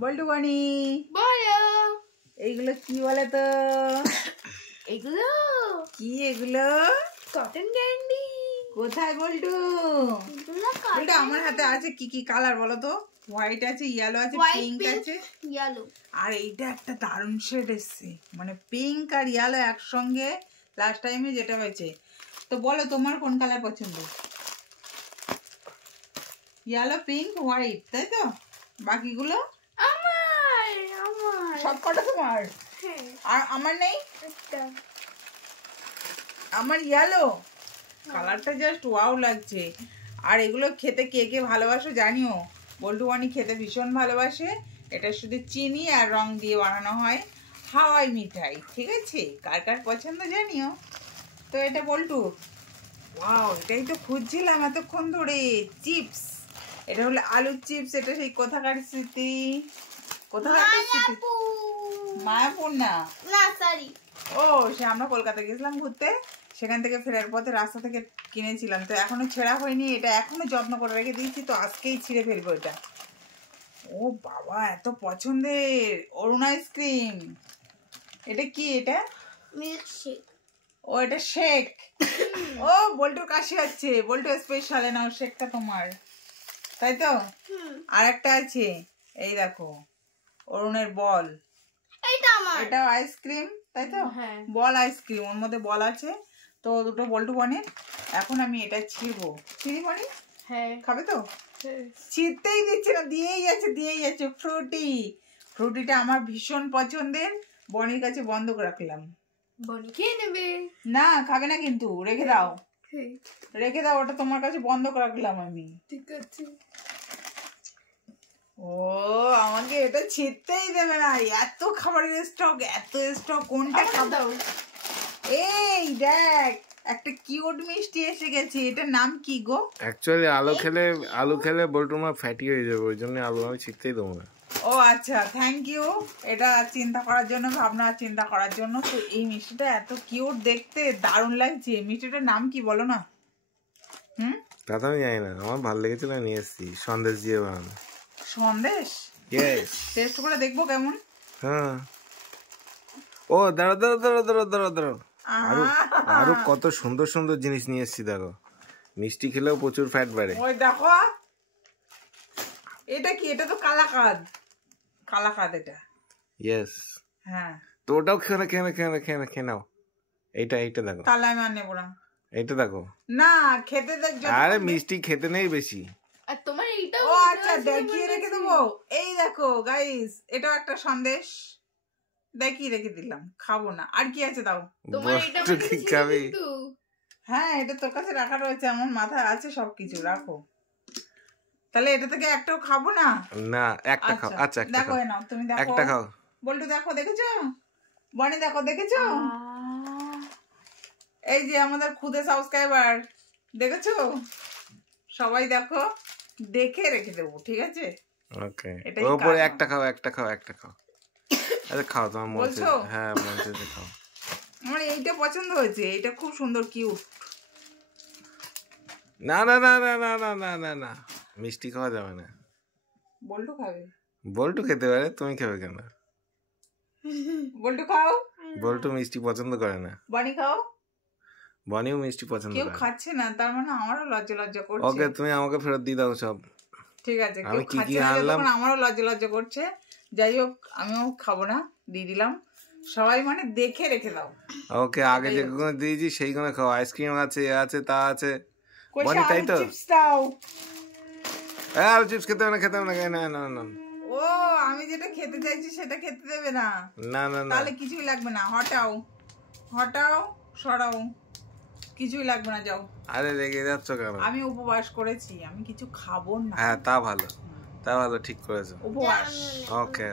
বল্টু বানি বলো এইগুলো কি বলে তো? এগুলো কি এগুলো? Cotton candy. কোথায় বল্টু? বল্টু আমার হাতে আছে কি কি কালার বলো তো? হোয়াইট আছে, ইয়েলো আছে, পিঙ্ক আছে, ইয়েলো। আর এইটা একটা দারুণ শেড এসছে, মানে পিঙ্ক আর ইয়েলো একসঙ্গে লাস্ট টাইমে যেটা হয়েছে। তো বলো তোমার কোন কালার পছন্দ? ইয়েলো, পিঙ্ক, হোয়াইট, তাই তো? বাকিগুলো আমার আমার সব কটা তোমার? হ্যাঁ। আর আমার নেই? আমার ইয়েলো কালারটা জাস্ট ওয়াও লাগছে। আর এগুলো খেতে কে কে ভালোবাসো জানিও। বল্টু বানি খেতে ভীষণ ভালোবাসে। এটা শুধু চিনি আর রং দিয়ে বানানো হয়, হাওয়াই মিঠাই, ঠিক আছে? কার কার পছন্দ জানিও। তো এটা বল্টু, ওয়াও, এটাই তো খুঁজছিলাম এতক্ষণ ধরে। চিপস, এটা হলো আলুর চিপস। এটা সেই কোথাকার স্মৃতি? কোথাকার স্মৃতি? মায়াপুর না, সরি। ও সে আমরা কলকাতা গেছিলাম ঘুরতে, সেখান থেকে ফেরার পথে রাস্তা থেকে কিনেছিলাম। তো এখনো ছেঁড়া হয়নি, এটা এখনো যত্ন করে রেখে দিয়েছি। তো আজকেই ছিঁড়ে ফেলবো এটা। ও বাবা, এত পছন্দের অরুণ আইসক্রিম। এটা কি? এটা মিল্কশেক। ও এটা শেক। ও বল্টুর কাশি হচ্ছে, বল্টু স্পেশাল নাও শেকটা তোমার, তাই তো? আর একটা আছে, এই দেখো, অরুণের বল। এটা আইসক্রিম, তাই তো? বল আইসক্রিম, ওর মধ্যে বল আছে। তো দুটো বল্টু বানিয়ে এখন আমি এটা ছিঁড়বো। ছিঁড়ি বানি? হ্যাঁ। খাবে তো? ছিঁড়তেই দিচ্ছে না, দিয়েই যাচ্ছে। ফ্রুটিটা আমার ভীষণ পছন্দের, বনির কাছে বন্ধ করে রাখলাম। বনি খেয়ে নেবে। না খাবে না কিন্তু, রেখে দাও। ওটা তোমার কাছে বন্ধ করে রাখলাম আমি। ঠিক আছে। ও আমাকে এটা ছিঁড়তেই দেবে না, এত খাবারের স্টক, কোনটা খাবো? এই দেখ, একটা কিউট মিষ্টি এসে গেছে। এটার নাম কি গো? অ্যাকচুয়ালি আলু খেলে বল্টু মা ফ্যাটি হয়ে যাবে, ওই জন্য আলু আমি ছিঁড়তেই দেবো না। ও আচ্ছা, থ্যাংক ইউ এটা চিন্তা করার জন্য, ভাবনা চিন্তা করার জন্য। তো এই মিষ্টিটা এত কিউট দেখতে, দারুণ লাগছে। মিষ্টিটার নাম কি বলো না? তা তো আমি জানি না, আমার ভালো লেগেছিল, নিয়ে এসেছি। সন্দেশ দিয়ে বানানো। সন্দেশ? ইয়েস। টেস্ট করে দেখবো কেমন। হ্যাঁ। ও দাঁড়াও, আরো কত সুন্দর সুন্দর জিনিস নিয়ে এসেছি। দেখো, মিষ্টি খেলেও প্রচুর ফ্যাট বাড়ে। ওই দেখো, এটা কি? এটা তো কালাকাদ এটা। ইয়েস। হ্যাঁ, তো ওটাও খেয়ে নাও। এইটা দেখো। তাহলে আমি আর নেবো না। এইটা দেখো না, খেতে দেখ। আরে মিষ্টি খেতে নেই বেশি। আর তোমার এইটা? ও আচ্ছা, দেখিয়ে রেখে দেবো। এই দেখো গাইস, এটাও একটা সন্দেশ, দেখিয়ে রেখে দিলাম। খাবো না। আর কি আছে দাও। তোমার এইটা কি খাবি? হ্যাঁ, এটা তোর কাছে রাখা রয়েছে, আমার মাথায় আছে সবকিছু, রাখো। তাহলে এটা থেকে একটাও খাবো না? না, একটা খাও। আচ্ছা, একটা দেখো, খাও। নাও তুমি, দেখো। একটা খাও। বল্টু দেখো, দেখেছো? বনি দেখো, দেখেছো? এই যে আমাদের খুদে সাবস্ক্রাইবার, দেখেছো? সবাই দেখো, দেখে রেখে দেবো, ঠিক আছে? ওকে, ওপরে একটা খাও। আরে খাও, তোমার মন বলছো? হ্যাঁ, মন চেয়ে খাও। আমার এইটা পছন্দ হয়েছে, এটা খুব সুন্দর, কিউট। না, মিষ্টি খাওয়া যাবে না। বল্টু খাবে। বল্টু খেতে পারে, তুমি খাবে কেন? বল্টু খাও। বল্টু মিষ্টি পছন্দ করে না। বনি খাও। বনিও মিষ্টি পছন্দ কেউ করে। খাচ্ছে না, তার মানে আমারও লজ্জা করছে। ওকে, তুমি আমাকে ফেরত দিয়ে দাও সব। ঠিক আছে, আমি কেউ খাচ্ছে না যখন আমারও লজ্জা করছে। যাই হোক, আমিও খাবো না, দিয়ে দিলাম। সবাই মানে দেখে রেখে দাও। ওকে, আগে যেগুলো দিয়েছি সেইগুলো খাও। আইসক্রিম আছে, তা আছে। বনি, তাই তো? চিপস দাও। আলু চিপস খেতে হবে না। ও, আমি যেটা খেতে চাইছি সেটা খেতে দেবে না? না, তাহলে কিছুই লাগবে না, হটাও, সরাও, কিছুই লাগবে না, যাও। আরে রেগে যাচ্ছ কেন? আমি উপবাস করেছি, আমি কিছু খাবো না। হ্যাঁ, তা ভালো, ঠিক করেছো। উপবাস। ওকে।